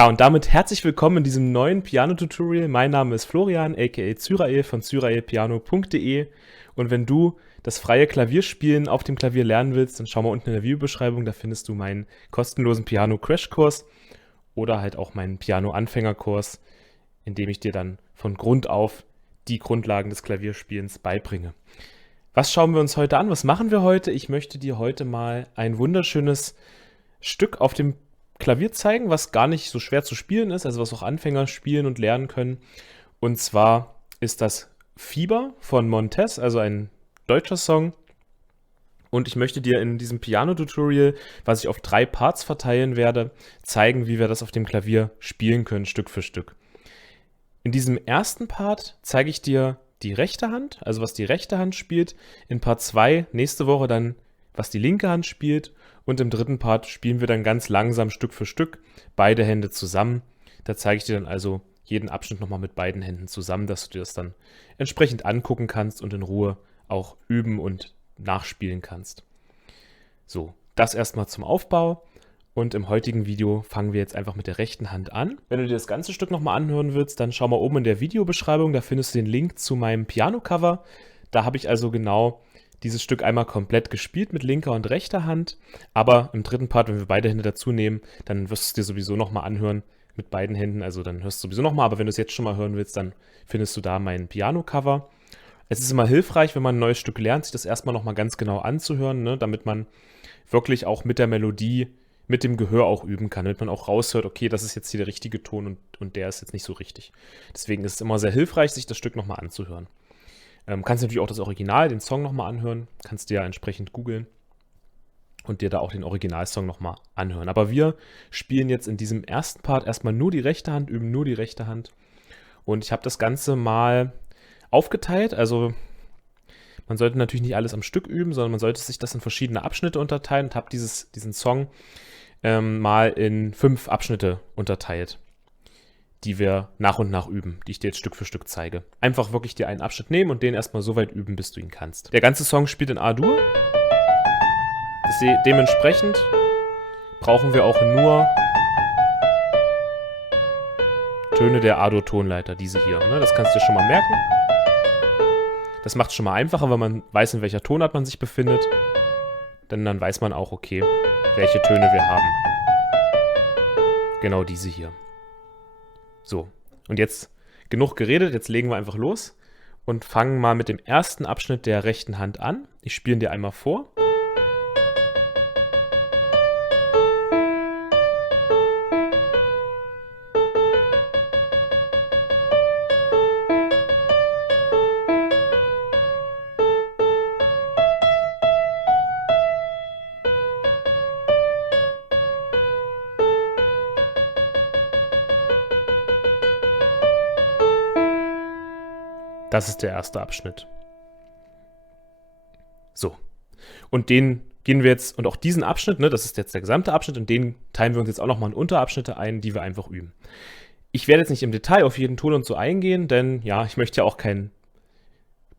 Ja, und damit herzlich willkommen in diesem neuen Piano-Tutorial. Mein Name ist Florian, aka Cyrael von cyraelpiano.de. Und wenn du das freie Klavierspielen auf dem Klavier lernen willst, dann schau mal unten in der Videobeschreibung, da findest du meinen kostenlosen Piano-Crashkurs oder halt auch meinen Piano-Anfängerkurs, in dem ich dir dann von Grund auf die Grundlagen des Klavierspielens beibringe. Was schauen wir uns heute an? Was machen wir heute? Ich möchte dir heute mal ein wunderschönes Stück auf dem Klavier zeigen, was gar nicht so schwer zu spielen ist, also was auch Anfänger spielen und lernen können. Und zwar ist das Fieber von Montez, also ein deutscher Song. Und ich möchte dir in diesem Piano-Tutorial, was ich auf 3 Parts verteilen werde, zeigen, wie wir das auf dem Klavier spielen können, Stück für Stück. In diesem ersten Part zeige ich dir die rechte Hand, also was die rechte Hand spielt. In Part 2 nächste Woche dann, was die linke Hand spielt. Und im dritten Part spielen wir dann ganz langsam Stück für Stück beide Hände zusammen. Da zeige ich dir dann also jeden Abschnitt nochmal mit beiden Händen zusammen, dass du dir das dann entsprechend angucken kannst und in Ruhe auch üben und nachspielen kannst. So, das erstmal zum Aufbau. Und im heutigen Video fangen wir jetzt einfach mit der rechten Hand an. Wenn du dir das ganze Stück nochmal anhören willst, dann schau mal oben in der Videobeschreibung, da findest du den Link zu meinem Piano-Cover. Da habe ich also genau dieses Stück einmal komplett gespielt mit linker und rechter Hand, aber im dritten Part, wenn wir beide Hände dazu nehmen, dann wirst du es dir sowieso nochmal anhören mit beiden Händen, also dann hörst du sowieso nochmal, aber wenn du es jetzt schon mal hören willst, dann findest du da mein Piano-Cover. Es ist immer hilfreich, wenn man ein neues Stück lernt, sich das erstmal nochmal ganz genau anzuhören, ne, damit man wirklich auch mit der Melodie, mit dem Gehör auch üben kann, damit man auch raushört, okay, das ist jetzt hier der richtige Ton und der ist jetzt nicht so richtig. Deswegen ist es immer sehr hilfreich, sich das Stück nochmal anzuhören. Kannst natürlich auch das Original, den Song nochmal anhören, kannst dir ja entsprechend googeln und dir da auch den Originalsong nochmal anhören. Aber wir spielen jetzt in diesem ersten Part erstmal nur die rechte Hand, üben nur die rechte Hand. Und ich habe das Ganze mal aufgeteilt, also man sollte natürlich nicht alles am Stück üben, sondern man sollte sich das in verschiedene Abschnitte unterteilen und habe diesen Song mal in 5 Abschnitte unterteilt, die wir nach und nach üben, die ich dir jetzt Stück für Stück zeige. Einfach wirklich dir einen Abschnitt nehmen und den erstmal so weit üben, bis du ihn kannst. Der ganze Song spielt in A-Dur. Dementsprechend brauchen wir auch nur Töne der A-Dur-Tonleiter, diese hier. Ne? Das kannst du dir schon mal merken. Das macht es schon mal einfacher, wenn man weiß, in welcher Tonart man sich befindet. Denn dann weiß man auch, okay, welche Töne wir haben. Genau diese hier. So, und jetzt genug geredet, jetzt legen wir einfach los und fangen mal mit dem ersten Abschnitt der rechten Hand an. Ich spiele ihn dir einmal vor. Das ist der erste Abschnitt. So. Und den gehen wir jetzt, und auch diesen Abschnitt, ne, das ist jetzt der gesamte Abschnitt, und den teilen wir uns jetzt auch nochmal in Unterabschnitte ein, die wir einfach üben. Ich werde jetzt nicht im Detail auf jeden Ton und so eingehen, denn ja, ich möchte ja auch kein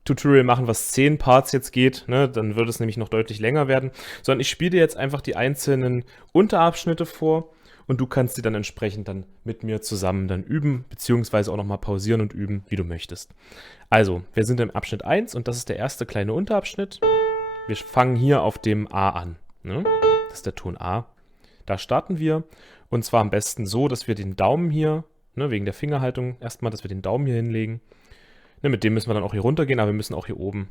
Tutorial machen, was 10 Parts jetzt geht, ne, dann würde es nämlich noch deutlich länger werden, sondern ich spiele dir jetzt einfach die einzelnen Unterabschnitte vor. Und du kannst sie dann entsprechend dann mit mir zusammen dann üben, beziehungsweise auch nochmal pausieren und üben, wie du möchtest. Also, wir sind im Abschnitt 1 und das ist der erste kleine Unterabschnitt. Wir fangen hier auf dem A an. Ne? Das ist der Ton A. Da starten wir. Und zwar am besten so, dass wir den Daumen hier, ne, wegen der Fingerhaltung erstmal, dass wir den Daumen hier hinlegen. Ne, mit dem müssen wir dann auch hier runtergehen, aber wir müssen auch hier oben.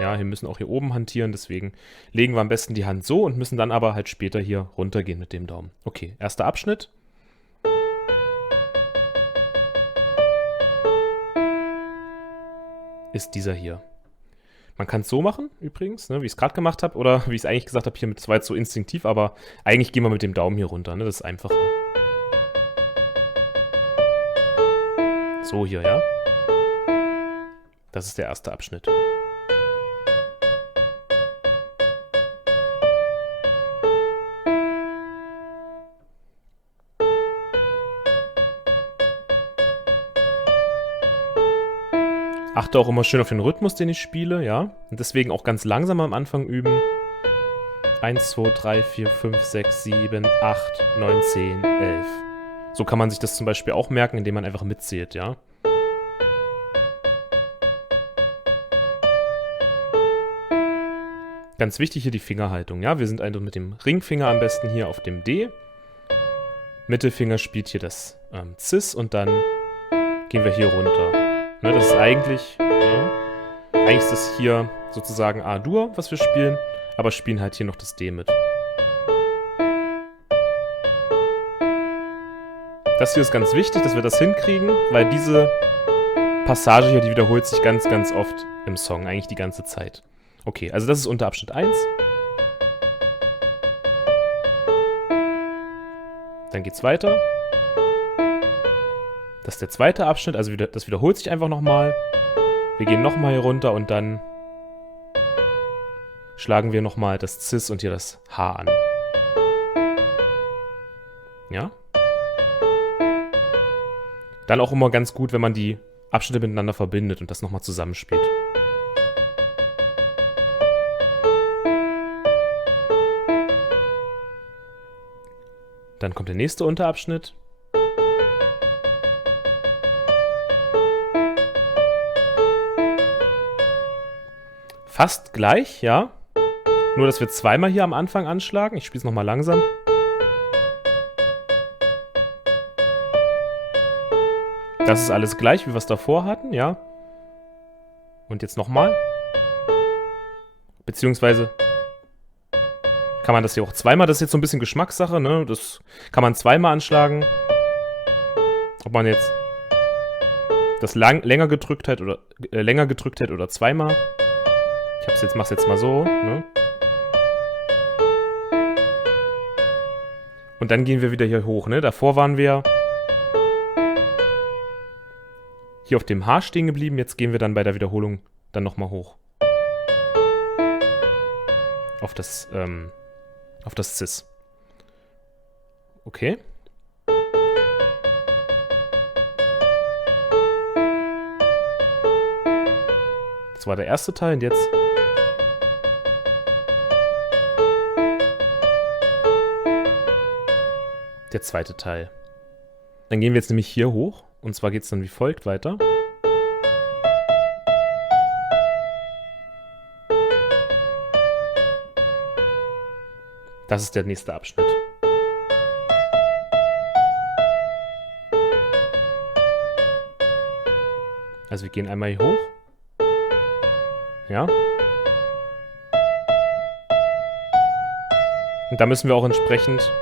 Ja, wir müssen auch hier oben hantieren, deswegen legen wir am besten die Hand so und müssen dann aber halt später hier runtergehen mit dem Daumen. Okay, erster Abschnitt. Ist dieser hier. Man kann es so machen, übrigens, ne, wie ich es gerade gemacht habe, oder wie ich es eigentlich gesagt habe, hier, das war jetzt so instinktiv, aber eigentlich gehen wir mit dem Daumen hier runter, ne, das ist einfacher. So hier, ja. Das ist der erste Abschnitt. Achte auch immer schön auf den Rhythmus, den ich spiele, ja. Und deswegen auch ganz langsam am Anfang üben. 1, 2, 3, 4, 5, 6, 7, 8, 9, 10, 11. So kann man sich das zum Beispiel auch merken, indem man einfach mitzählt, ja. Ganz wichtig hier die Fingerhaltung, ja. Wir sind also mit dem Ringfinger am besten hier auf dem D. Mittelfinger spielt hier das Cis und dann gehen wir hier runter. Ne, das ist eigentlich, eigentlich ist das hier sozusagen A-Dur, was wir spielen, aber spielen halt hier noch das D mit. Das hier ist ganz wichtig, dass wir das hinkriegen, weil diese Passage hier, die wiederholt sich ganz, ganz oft im Song, eigentlich die ganze Zeit. Okay, also das ist Unterabschnitt 1. Dann geht's weiter. Das ist der zweite Abschnitt, also das wiederholt sich einfach nochmal. Wir gehen nochmal hier runter und dann schlagen wir nochmal das Cis und hier das H an. Ja? Dann auch immer ganz gut, wenn man die Abschnitte miteinander verbindet und das nochmal zusammenspielt. Dann kommt der nächste Unterabschnitt. Fast gleich, ja. Nur, dass wir zweimal hier am Anfang anschlagen. Ich spiele es nochmal langsam. Das ist alles gleich, wie wir es davor hatten, ja. Und jetzt nochmal. Beziehungsweise kann man das hier auch zweimal. Das ist jetzt so ein bisschen Geschmackssache, ne? Das kann man zweimal anschlagen. Ob man jetzt das länger gedrückt hat oder zweimal. Mach's jetzt mal so, ne? Und dann gehen wir wieder hier hoch, ne? Davor waren wir hier auf dem H stehen geblieben. Jetzt gehen wir dann bei der Wiederholung dann nochmal hoch. Auf das Cis. Okay. Das war der erste Teil und jetzt der zweite Teil. Dann gehen wir jetzt nämlich hier hoch. Und zwar geht es dann wie folgt weiter. Das ist der nächste Abschnitt. Also wir gehen einmal hier hoch. Ja. Und da müssen wir auch entsprechend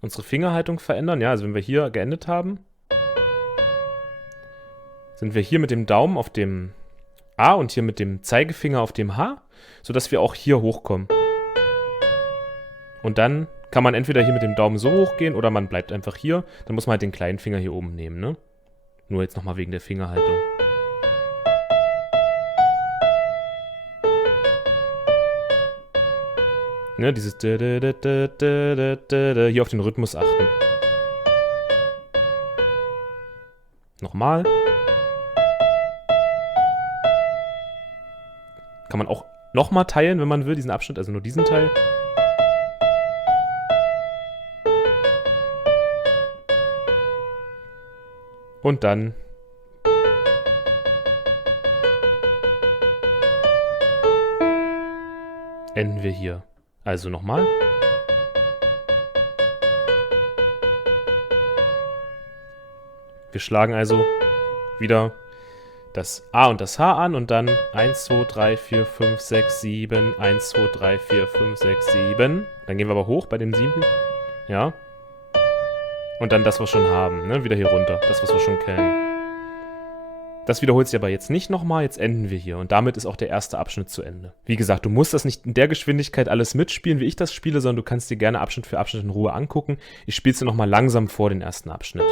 unsere Fingerhaltung verändern. Ja, also wenn wir hier geendet haben, sind wir hier mit dem Daumen auf dem A und hier mit dem Zeigefinger auf dem H, sodass wir auch hier hochkommen. Und dann kann man entweder hier mit dem Daumen so hochgehen oder man bleibt einfach hier. Dann muss man halt den kleinen Finger hier oben nehmen, ne? Nur jetzt nochmal wegen der Fingerhaltung. Ne, dieses hier auf den Rhythmus achten. Nochmal. Kann man auch nochmal teilen, wenn man will, diesen Abschnitt, also nur diesen Teil. Und dann enden wir hier. Also nochmal. Wir schlagen also wieder das A und das H an und dann 1, 2, 3, 4, 5, 6, 7, 1, 2, 3, 4, 5, 6, 7. Dann gehen wir aber hoch bei dem 7. Ja. Und dann das, was wir schon haben, ne? Wieder hier runter. Das, was wir schon kennen. Das wiederholt sich aber jetzt nicht nochmal, jetzt enden wir hier. Und damit ist auch der erste Abschnitt zu Ende. Wie gesagt, du musst das nicht in der Geschwindigkeit alles mitspielen, wie ich das spiele, sondern du kannst dir gerne Abschnitt für Abschnitt in Ruhe angucken. Ich spiele es dir nochmal langsam vor den ersten Abschnitt.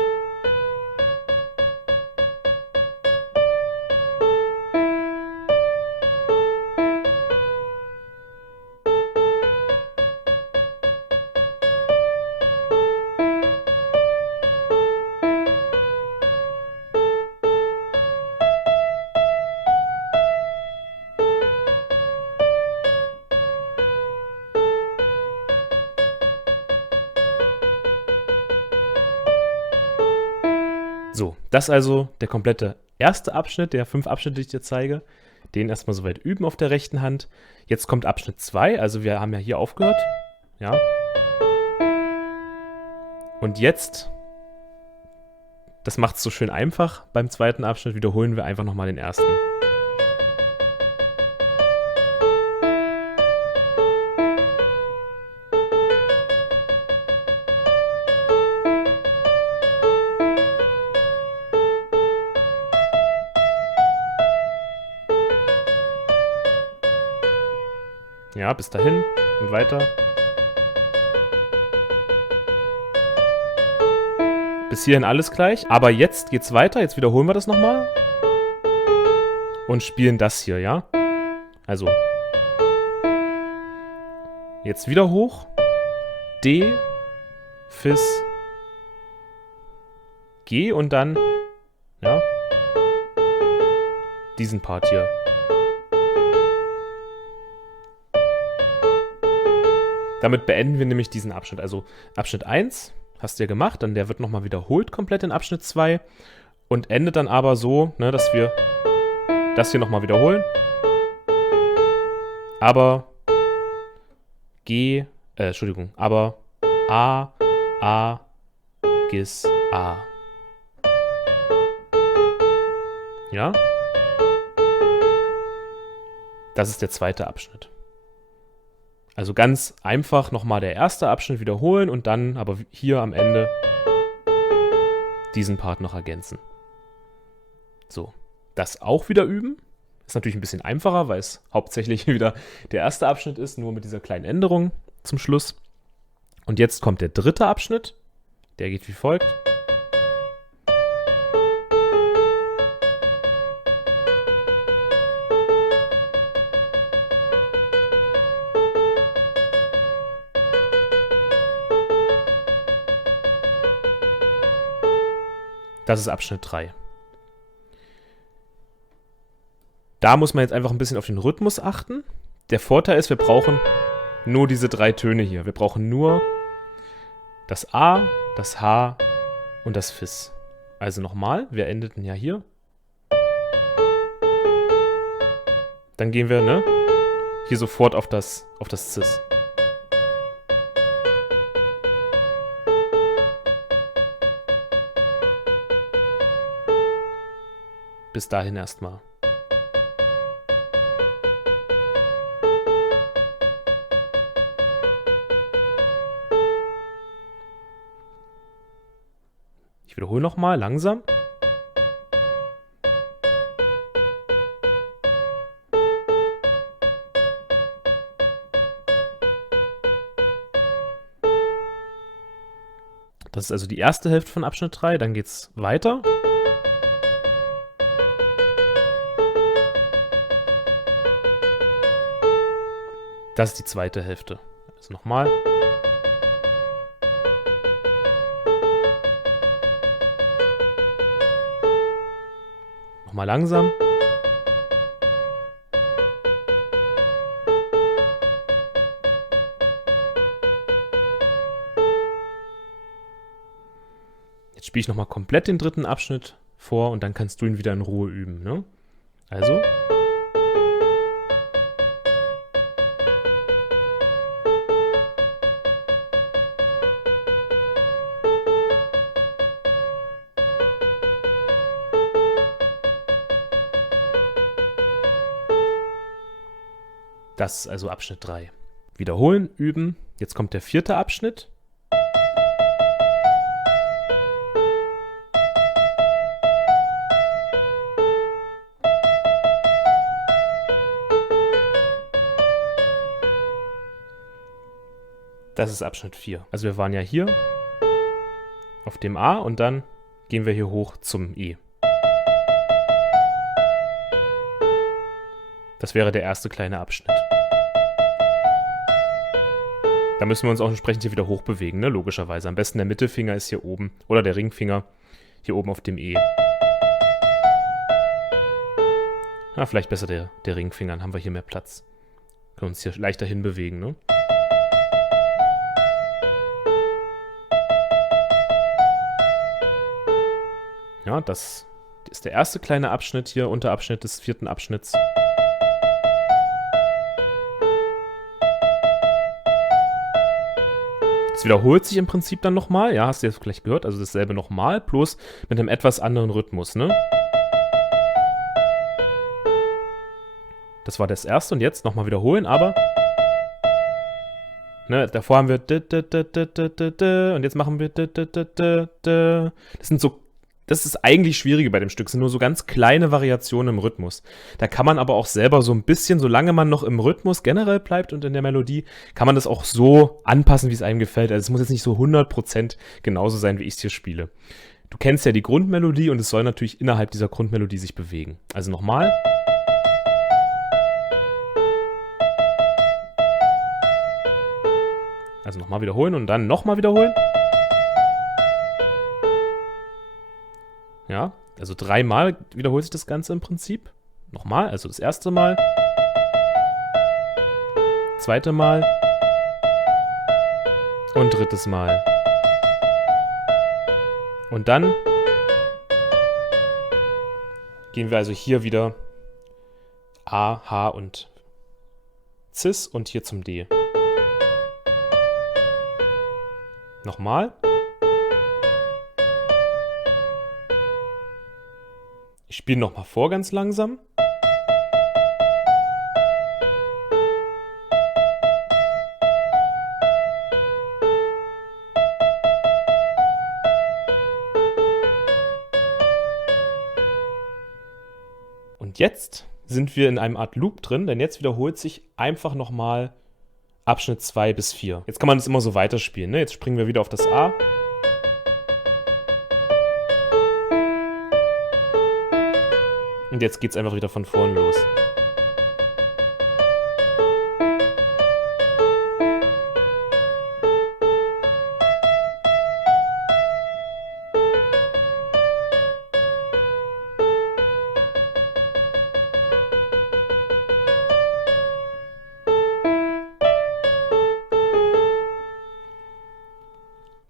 So, das ist also der komplette erste Abschnitt, der 5 Abschnitte, die ich dir zeige. Den erstmal soweit üben auf der rechten Hand. Jetzt kommt Abschnitt 2, also wir haben ja hier aufgehört. Ja. Und jetzt, das macht es so schön einfach, beim zweiten Abschnitt wiederholen wir einfach nochmal den ersten. Ja, bis dahin und weiter. Bis hierhin alles gleich. Aber jetzt geht's weiter. Jetzt wiederholen wir das nochmal. Und spielen das hier, ja? Also. Jetzt wieder hoch. D, Fis, G und dann, ja, diesen Part hier. Damit beenden wir nämlich diesen Abschnitt. Also Abschnitt 1 hast du ja gemacht, dann der wird nochmal wiederholt komplett in Abschnitt 2 und endet dann aber so, ne, dass wir das hier nochmal wiederholen. Aber aber A, Gis, A. Ja? Das ist der zweite Abschnitt. Also ganz einfach nochmal der erste Abschnitt wiederholen und dann aber hier am Ende diesen Part noch ergänzen. So, das auch wieder üben. Ist natürlich ein bisschen einfacher, weil es hauptsächlich wieder der erste Abschnitt ist, nur mit dieser kleinen Änderung zum Schluss. Und jetzt kommt der dritte Abschnitt. Der geht wie folgt. Das ist Abschnitt 3. Da muss man jetzt einfach ein bisschen auf den Rhythmus achten. Der Vorteil ist, wir brauchen nur diese 3 Töne hier. Wir brauchen nur das A, das H und das Fis. Also nochmal, wir endeten ja hier. Dann gehen wir, ne, hier sofort auf das Cis. Bis dahin erstmal. Ich wiederhole nochmal langsam. Das ist also die erste Hälfte von Abschnitt 3, dann geht's weiter. Das ist die zweite Hälfte. Also nochmal. Nochmal langsam. Jetzt spiele ich nochmal komplett den dritten Abschnitt vor und dann kannst du ihn wieder in Ruhe üben, ne? Also. Das ist also Abschnitt 3. Wiederholen, üben. Jetzt kommt der vierte Abschnitt. Das ist Abschnitt 4. Also wir waren ja hier auf dem A und dann gehen wir hier hoch zum E. Das wäre der erste kleine Abschnitt. Da müssen wir uns auch entsprechend hier wieder hochbewegen, ne? Logischerweise. Am besten der Mittelfinger ist hier oben oder der Ringfinger hier oben auf dem E. Na, vielleicht besser der Ringfinger, dann haben wir hier mehr Platz. Können uns hier leichter hinbewegen, ne? Ja, das ist der erste kleine Abschnitt hier, Unterabschnitt des 4. Abschnitts. Es wiederholt sich im Prinzip dann nochmal, ja, hast du jetzt gleich gehört, also dasselbe nochmal, bloß mit einem etwas anderen Rhythmus, ne? Das war das erste und jetzt nochmal wiederholen, aber ne, davor haben wir und jetzt machen wir das ist eigentlich Schwierige bei dem Stück, das sind nur so ganz kleine Variationen im Rhythmus. Da kann man aber auch selber so ein bisschen, solange man noch im Rhythmus generell bleibt und in der Melodie, kann man das auch so anpassen, wie es einem gefällt. Also es muss jetzt nicht so 100% genauso sein, wie ich es hier spiele. Du kennst ja die Grundmelodie und es soll natürlich innerhalb dieser Grundmelodie sich bewegen. Also nochmal. Also nochmal wiederholen und dann nochmal wiederholen. Ja, also 3-mal wiederholt sich das Ganze im Prinzip. Nochmal, also das erste Mal. Zweite Mal. Und drittes Mal. Und dann gehen wir also hier wieder A, H und Cis und hier zum D. Nochmal. Ich spiele nochmal vor ganz langsam. Und jetzt sind wir in einem Art Loop drin, denn jetzt wiederholt sich einfach nochmal Abschnitt 2 bis 4. Jetzt kann man das immer so weiterspielen, ne? Jetzt springen wir wieder auf das A. Und jetzt geht es einfach wieder von vorn los.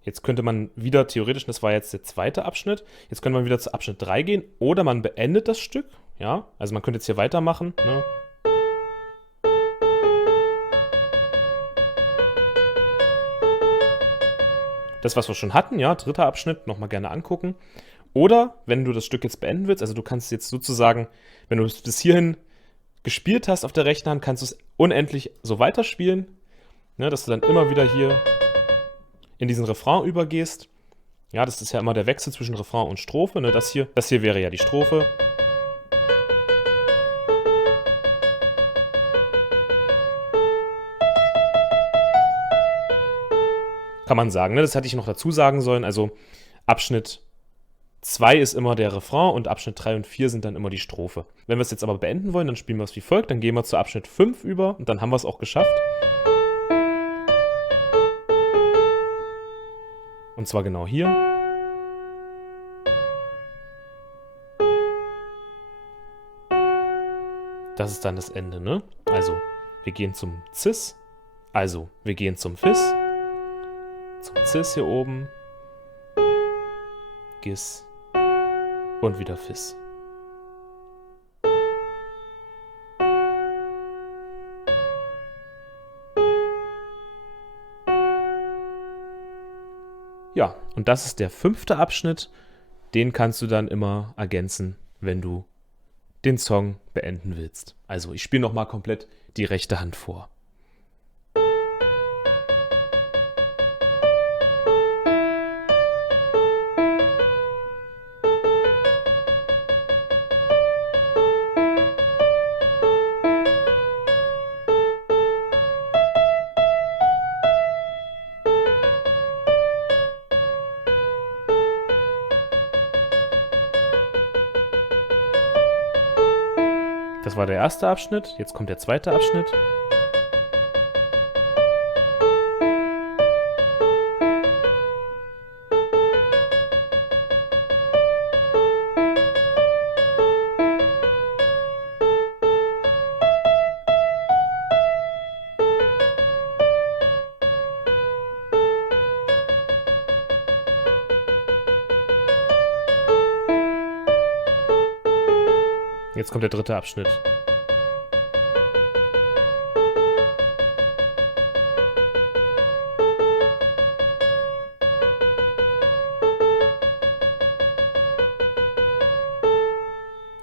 Jetzt könnte man wieder theoretisch, das war jetzt der zweite Abschnitt, jetzt könnte man wieder zu Abschnitt 3 gehen oder man beendet das Stück. Ja, also man könnte jetzt hier weitermachen. Ne? Das, was wir schon hatten, ja, dritter Abschnitt, nochmal gerne angucken. Oder, wenn du das Stück jetzt beenden willst, also du kannst jetzt sozusagen, wenn du es bis hierhin gespielt hast auf der rechten Hand, kannst du es unendlich so weiterspielen, ne, dass du dann immer wieder hier in diesen Refrain übergehst. Ja, das ist ja immer der Wechsel zwischen Refrain und Strophe. Ne? Das hier wäre ja die Strophe. Kann man sagen, ne? Das hätte ich noch dazu sagen sollen. Also Abschnitt 2 ist immer der Refrain und Abschnitt 3 und 4 sind dann immer die Strophe. Wenn wir es jetzt aber beenden wollen, dann spielen wir es wie folgt. Dann gehen wir zu Abschnitt 5 über und dann haben wir es auch geschafft. Und zwar genau hier. Das ist dann das Ende, ne? Also, wir gehen zum Cis. Also, wir gehen zum Fis. Zum Cis hier oben. Gis. Und wieder Fis. Ja, und das ist der 5. Abschnitt. Den kannst du dann immer ergänzen, wenn du den Song beenden willst. Also ich spiele nochmal komplett die rechte Hand vor. Das war der erste Abschnitt, jetzt kommt der zweite Abschnitt. Jetzt kommt der dritte Abschnitt.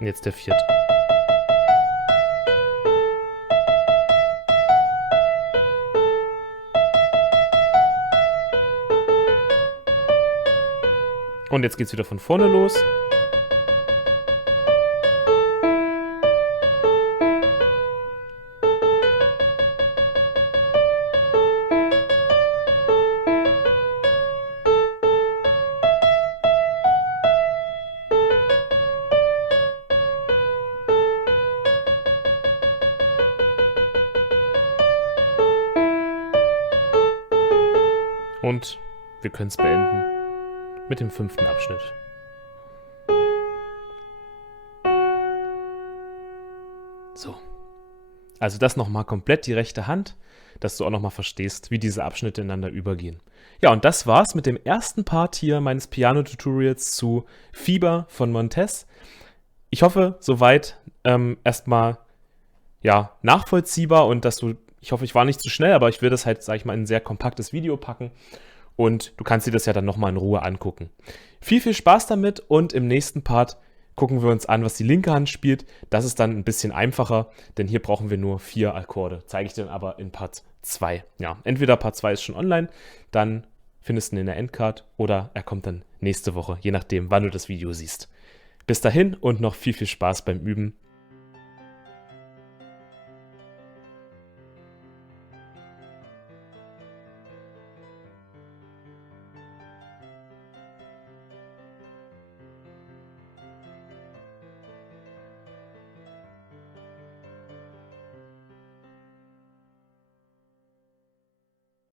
Und jetzt der vierte. Und jetzt geht's wieder von vorne los. Und wir können es beenden mit dem 5. Abschnitt. So. Also das nochmal komplett die rechte Hand, dass du auch nochmal verstehst, wie diese Abschnitte ineinander übergehen. Ja, und das war's mit dem ersten Part hier meines Piano-Tutorials zu Fieber von Montez. Ich hoffe, soweit erstmal nachvollziehbar und ich hoffe, ich war nicht zu schnell, aber ich will das halt, sag ich mal, in ein sehr kompaktes Video packen und du kannst dir das ja dann nochmal in Ruhe angucken. Viel, viel Spaß damit und im nächsten Part gucken wir uns an, was die linke Hand spielt. Das ist dann ein bisschen einfacher, denn hier brauchen wir nur 4 Akkorde. Zeige ich dir dann aber in Part 2. Ja, entweder Part 2 ist schon online, dann findest du ihn in der Endcard oder er kommt dann nächste Woche, je nachdem, wann du das Video siehst. Bis dahin und noch viel, viel Spaß beim Üben.